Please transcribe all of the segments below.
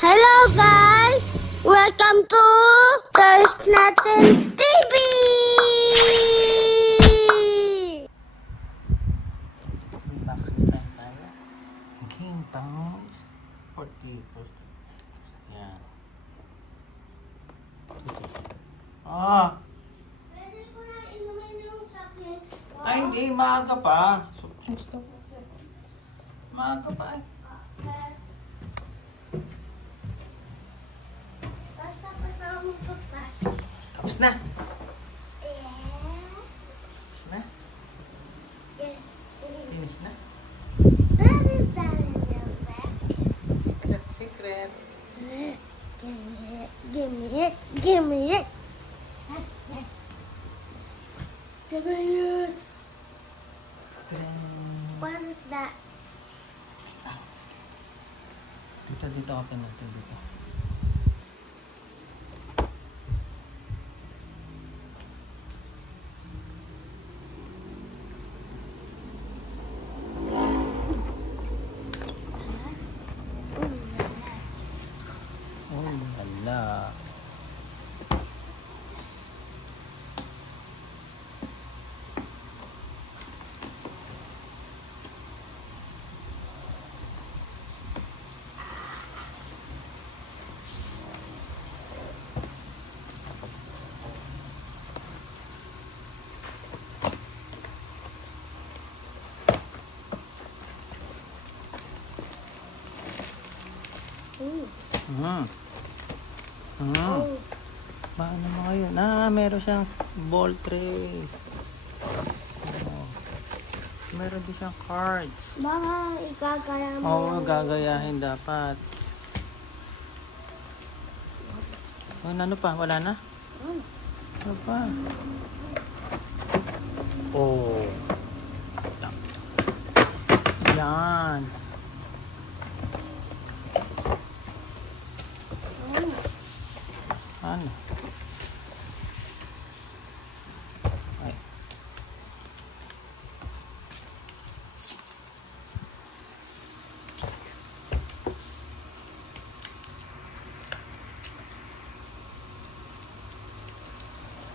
Hello guys! Welcome to There's Nothing TV! Bakit tayo? King pounds 40 first. Yan. Ah! Pwede ko na inumin yung chocolate. Ay, hindi. Maaga pa. Maaga pa eh. Tapos na ako magpapasok. Tapos na. Yeah. Tapos na. Yes. Finish na. What is that in the back? Secret, secret. Give me it. Give me it. Give me it. Give me it. What is that? Dito ka natin dito. Oh, hala. Paano mo ngayon? Meron siyang ball tray. Oh. Meron din siyang cards. Baka ikagaya mo. Oo, gagayahin dapat. Oh, ano pa? Wala na? Ano pa? Oh. Yan. Ano? Ay.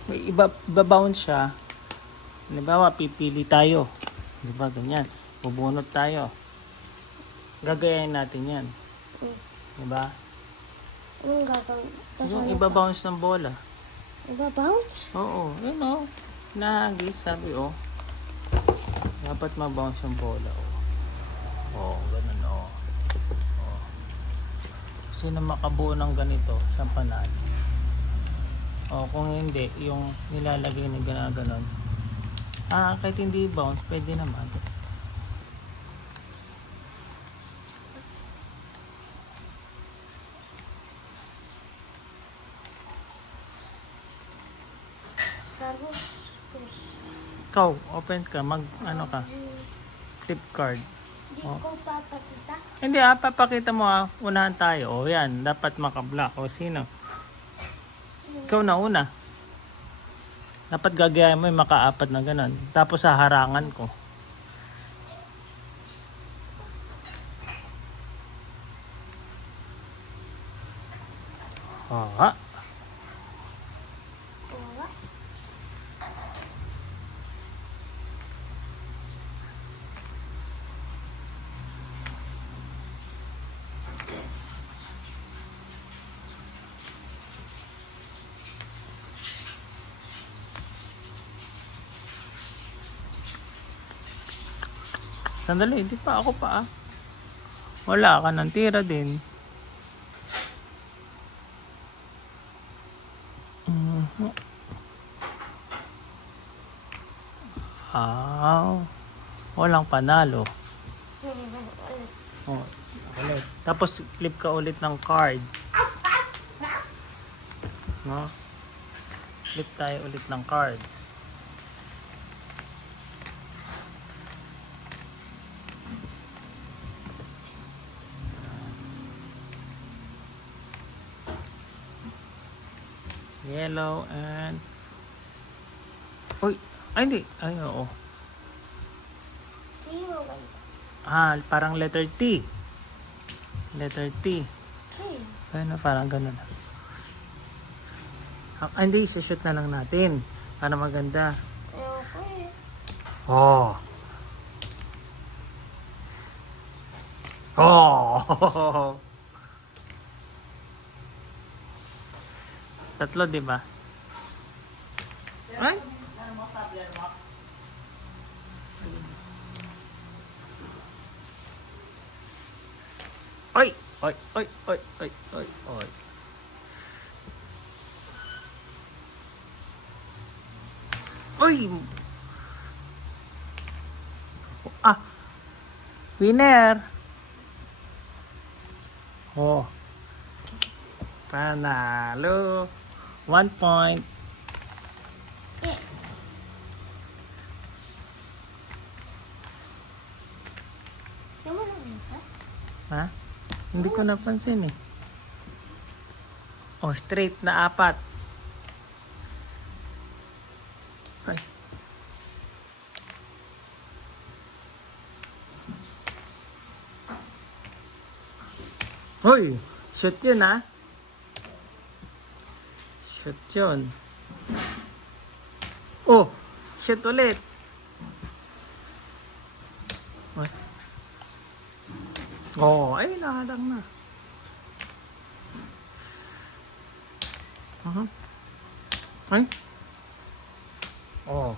May iba-bounce siya. Halimbawa, pipili tayo. Diba, ganyan. Bubunot tayo. Gagayahin natin yan. Diba? Anong gagawin? Yung iba-bounce ng bola. Iba-bounce? Oo, yun o. Nahagis, sabi o. Dapat ma-bounce yung bola o. Oo, ganun o. Oo. Sino makabuo ng ganito, siyang panalo. O, kung hindi, yung nilalagay na gano'n. Kahit hindi bounce, pwede naman. Ikaw, open ka, ano ka, flip card. Di ko papakita. Hindi papakita mo unahan tayo. O yan, dapat makablock. O sino? Ikaw na una. Dapat gagayahin mo yung makaapat na ganun. Tapos haharangan ko. Wala. Sandali, hindi pa ako pa Wala ka ng tira din. Walang panalo. Ulit. Tapos flip ka ulit ng card. No? Flip tayo ulit ng card. Yellow and hindi. Ay, oo. Zero. Parang letter T. Letter T. Okay. Kaya na parang ganun. Hindi, shoot na lang natin. Para maganda. Okay. Oh! Oh! Tatlo, di ba? Ay! Oy! Oy! Oy! Oy! Oy! Oy! Oy! Oy! Ah! Winner! Oh! Panalo! 1 point. Yeah. Yung mo nakita? Ha? Hindi ko napansin eh. Oh, straight na 4. Ay. Hoy! Shoot yun ha? Shoot yun. Oh! Shoot ulit. Ay. Oh, ay nakadang na. Ay. Oh.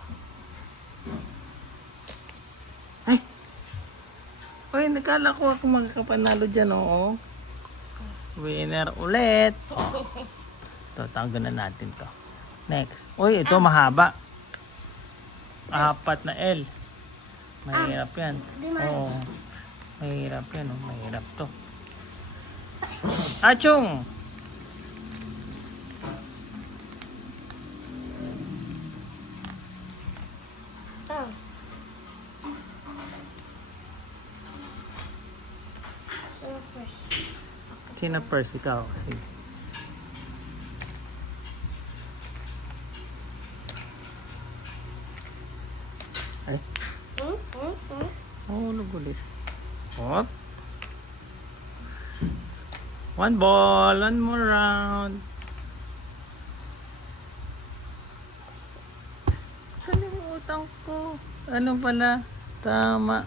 Ay. Ay, nakala ko ako magkakapanalo dyan, oo. Winner ulit. Oh. Ito, tanggalan natin to. Next. Uy, ito mahaba. 4 na L. Mahirap yan. Oo. Mahirap yan, oh. Mahirap to. Achong! Oh. So first. Sino first? Ikaw. Sige. Ay. Hulog ulit. Hop. 1 ball. 1 more round. Kalimutan ko. Ano pala? Tama.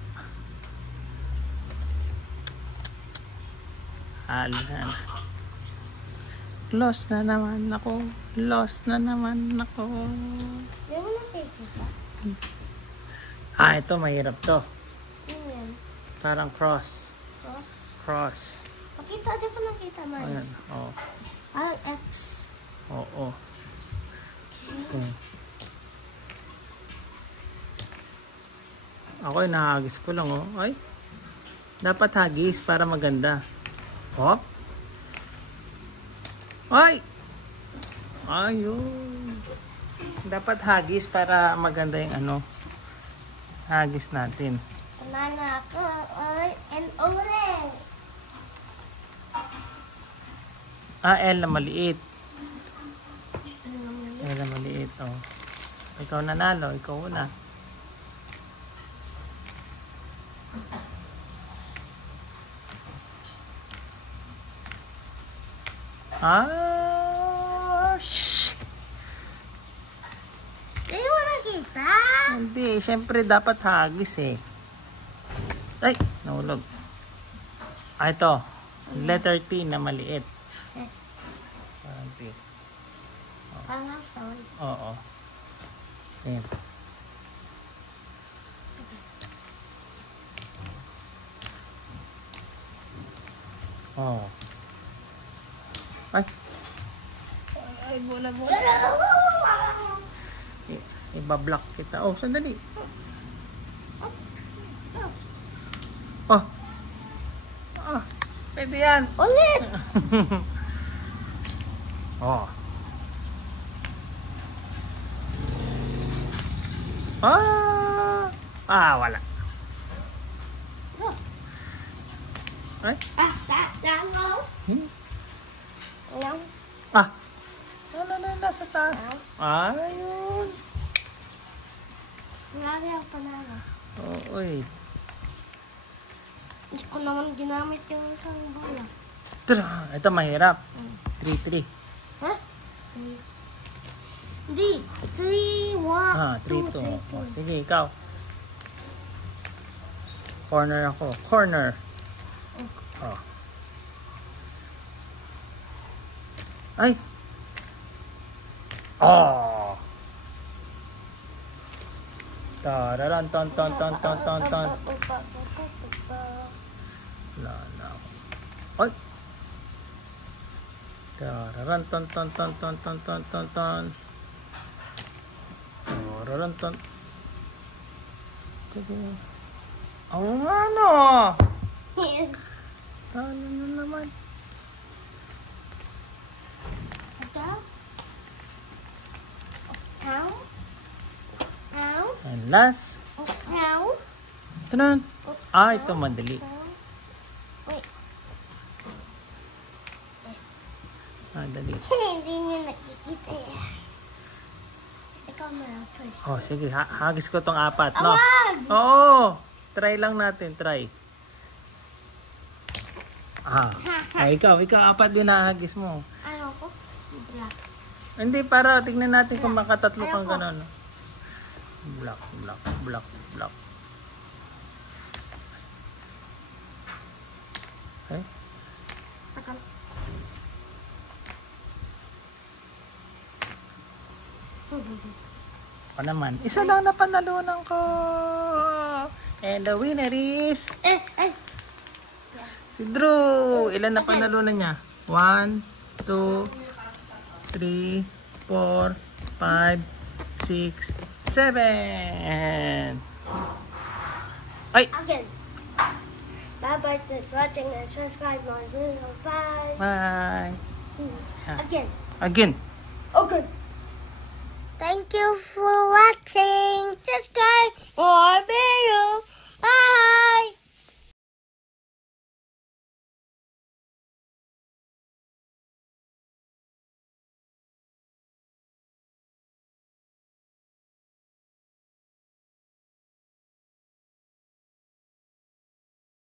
Alan. Lost na naman ako. Lost na naman ako. Yung mo nakikita? Ah, ito mahirap to. Ano yan? Parang cross. Cross? Cross. Pakita, di ko nakita, Ayan. Maris. Oh. Parang X. Oo. Okay. Ako nahagis ko lang, oh. Ay. Dapat hagis para maganda. Hop. Ay. Ayun. Dapat hagis para maganda yung ano. Hagis natin. Banana ako, all and orange. Ah, L na maliit. L na maliit, oh. Ikaw nanalo, ikaw una. Ah, shh. Di mo nakita? Hindi, siyempre dapat hagis eh. Ay, nahulog. Ah, ito. Letter T na maliit. Parang T. Parang stone. Oo. Ayan. Oh. Ay. Ay, bola. Iba-block kita. Oh, sandali. Oh. Ah, pwede yan. Ulit! Oh. Ah, wala. Go. Ay. Langaw. Ayan. Ah. Nasa taas. Ayun. Lagi ang panalo. Oo, eh. Hindi ko naman ginamit yung isang bola. Tara! Ito mahirap. 3-3. Ha? Hindi. 3, 1, 2, 3-2. Oh, sige, ikaw. Corner ako. Corner. Oh. Ay! Oh! Tararan, ton, ton, ton, ton, ton, ton. Wala na ako. Ay! Tararan, ton, ton, ton, ton, ton, ton, ton, ton. Tararan, ton. Sige. Oo nga, no? Ano na naman? And last. Ito na. Ito madali. Dali. Hindi niya nakikita eh. Ikaw na lang first. Oh, sige. Hagis ko tong 4, no? Awag! Oo. Try lang natin. Try. Ikaw. 4 din hahagis mo. Ano ko? Black. Hindi, para tignan natin kung makatatlo kang gano'n. Black, black, black, black. Okay. Takal. O naman, isa lang na panalunan ko. And the winner is si Drew. Ilan na panalunan niya? 1, 2, 3, 4, 5, 6, 7. Ay! Again. Bye-bye. Thanks for watching and subscribe my video. Bye. Bye! Again. Again! Okay. Thank you for watching. Subscribe for video. Bye.